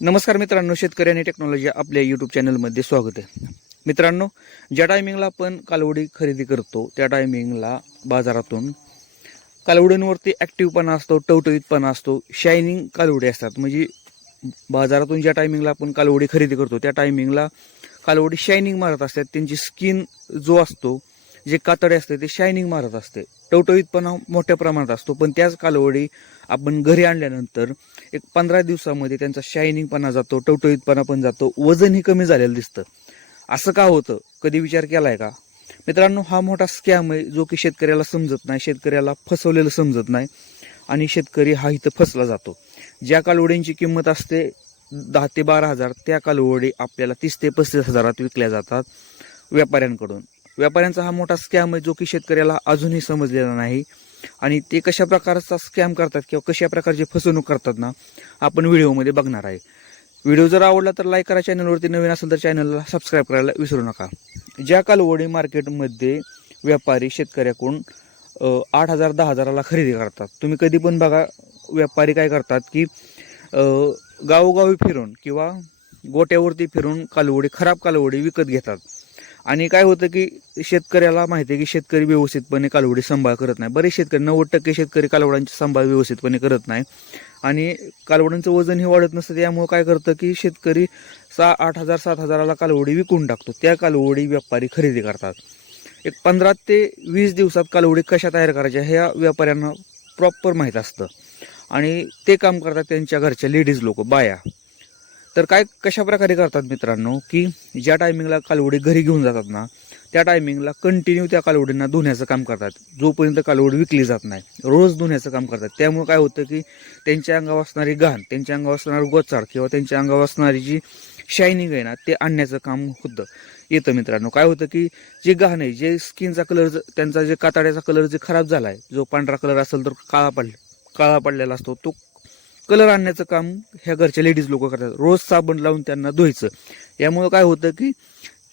नमस्कार मित्रांनो शेतकरी आणि टेक्नॉलॉजी आपल्या यूट्यूब चॅनलमध्ये स्वागत आहे. मित्रांनो ज्या टायमिंगला आपण कालवडी खरेदी करतो त्या टायमिंगला बाजारातून कालवडींवरती ॲक्टिव्हपणा असतो टवटवीतपणा असतो शायनिंग कालवडी असतात. म्हणजे बाजारातून ज्या टायमिंगला आपण कालवडी खरेदी करतो त्या टायमिंगला कालवडी शायनिंग मारत असतात. त्यांची स्किन जो असतो जे कातडे असते ते शायनिंग मारत असते. टवटवीतपणा मोठ्या प्रमाणात असतो. पण त्याच कालवडी आपण घरी आणल्यानंतर एक पंधरा दिवसामध्ये त्यांचा शायनिंगपणा जातो टवटवीतपणा पण जातो. वजनही कमी झालेलं दिसतं. असं का होतं? कधी विचार केलाय का? मित्रांनो हा मोठा स्कॅम आहे जो की शेतकऱ्याला समजत नाही शेतकऱ्याला फसवलेलं समजत नाही. आणि शेतकरी हा इथं फसला जातो. ज्या कालवडींची किंमत असते दहा ते बारा हजार त्या कालवडी आपल्याला तीस ते पस्तीस हजारात विकल्या जातात व्यापाऱ्यांकडून. व्यापाऱ्यांचा हा मोठा स्कॅम आहे जो की शेतकऱ्याला अजूनही समजलेला नाही. आणि ते कशा प्रकारचा स्कॅम करतात किंवा कशा प्रकारची फसवणूक करतात ना आपण व्हिडिओमध्ये बघणार आहे. व्हिडिओ जर आवडला तर लाईक करा चॅनलवरती नवीन असेल तर चॅनलला सबस्क्राईब करायला विसरू नका. ज्या कालवडी मार्केटमध्ये व्यापारी शेतकऱ्याकडून आठ हजार दहा हजाराला खरेदी करतात. तुम्ही कधी पण बघा व्यापारी काय करतात की गावोगावी फिरून किंवा गोट्यावरती फिरून कालवडी खराब कालवडी विकत घेतात. आणि काय होतं की शेतकऱ्याला माहिती आहे की शेतकरी व्यवस्थितपणे कालवडी सांभाळ करत नाही. बरेच शेतकरी नव्वद टक्के शेतकरी कालवडांची सांभाळ व्यवस्थितपणे करत नाही. आणि कालवडांचं वजनही वाढत नसतं त्यामुळे काय करतं की शेतकरी सहा आठ हजार सात हजाराला कालवडी विकून टाकतो. त्या कालवडी व्यापारी खरेदी करतात. एक पंधरा ते वीस दिवसात कालवडी कशा तयार करायच्या ह्या व्यापाऱ्यांना प्रॉपर माहीत असतं. आणि ते काम करतात त्यांच्या घरच्या लेडीज लोक बाया. तर काय कशा प्रकारे करतात मित्रांनो की ज्या टायमिंगला कालवडी घरी घेऊन जातात ना त्या टायमिंगला कंटिन्यू त्या कालवडींना धुण्याचं काम करतात. जोपर्यंत कालवडी विकली जात नाही रोज धुण्याचं काम करतात. त्यामुळे काय होतं की त्यांच्या अंगावर असणारी घाण त्यांच्या अंगावर असणारी गोचाड किंवा त्यांच्या अंगावर असणारी जी शायनिंग आहे ना ते आणण्याचं काम होतं. येतं मित्रांनो काय होतं की जे घाण आहे जे स्किनचा कलर त्यांचा जे कातड्याचा कलर जे खराब झाला आहे जो पांढरा कलर असेल तर काळा पडला काळा पडलेला असतो तो कलर आणण्याचं काम ह्या घरच्या लेडीज लोक करतात. रोज साबण लावून त्यांना धुवायचं. यामुळं काय होतं की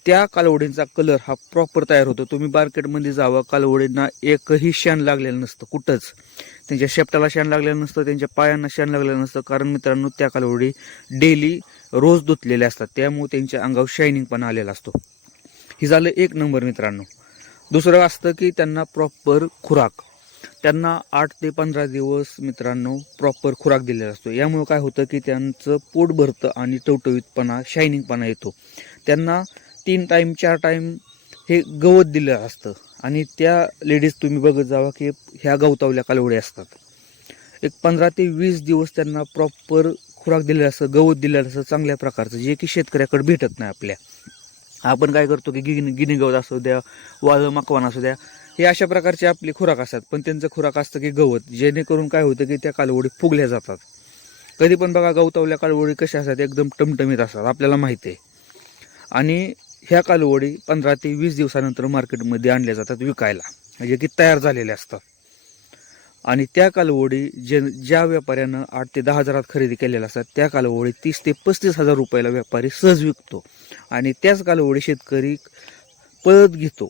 त्या कालवडींचा कलर हा प्रॉपर तयार होतो. तुम्ही मार्केटमध्ये जावं कालवडींना एकही शान लागलेलं नसतं कुठंच. त्यांच्या शेपटाला शान लागलेलं नसतं त्यांच्या पायांना शान लागलेलं नसतं. कारण मित्रांनो त्या कालवडी डेली रोज धुतलेल्या असतात. त्यामुळे त्यांच्या अंगावर शायनिंग पण आलेला असतो. हे झालं एक नंबर मित्रांनो. दुसरं असतं की त्यांना प्रॉपर खुराक. त्यांना आठ ते पंधरा दिवस मित्रांनो प्रॉपर खुराक दिलेला असतो. यामुळे काय होतं की त्यांचं पोट भरतं आणि टवटवीतपणा शायनिंगपणा येतो. त्यांना तीन टाईम चार टाईम हे गवत दिलं असतं. आणि त्या लेडीज तुम्ही बघत जावा की ह्या गवतावल्या कालवड्या असतात. एक पंधरा ते वीस दिवस त्यांना प्रॉपर खुराक दिलेलं असतं गवत दिलेलं असतं चांगल्या प्रकारचं जे की शेतकऱ्याकडे भेटत नाही आपल्या. आपण काय करतो की गिनी गिनी गवत असू द्या वाळ मकवान असू द्या हे अशा प्रकारचे आपले खुराक असतात. पण त्यांचं खुराक असतं की गवत जेणेकरून काय होतं की त्या कालवडी फुगल्या जातात. कधी पण बघा गवतावल्या कालवडी कशा असतात एकदम टमटमीत असतात आपल्याला माहिती आहे. आणि ह्या कालवडी पंधरा ते वीस दिवसानंतर मार्केटमध्ये आणल्या जातात विकायला. म्हणजे की तयार झालेल्या असतात. आणि त्या कालवडी जे ज्या व्यापाऱ्यानं आठ ते दहा हजारात खरेदी केलेल्या असतात त्या कालवडी तीस ते पस्तीस हजार रुपयाला व्यापारी सहज विकतो. आणि त्याच कालवडी शेतकरी पळत घेतो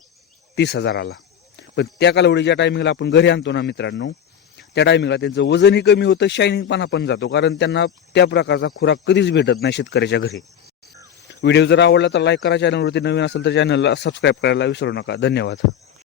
तीस हजाराला. पण त्या कालावडीच्या टायमिंगला आपण घरी आणतो ना मित्रांनो. त्या टायमिंगला त्यांचं वजनही कमी होतं शायनिंग पण जातो. कारण त्यांना त्या प्रकारचा खुराक कधीच भेटत नाही शेतकऱ्याच्या घरी. व्हिडिओ जर आवडला तर लाईक करा चॅनलवरती नवीन असेल तर चॅनलला सबस्क्राईब करायला विसरू नका. धन्यवाद.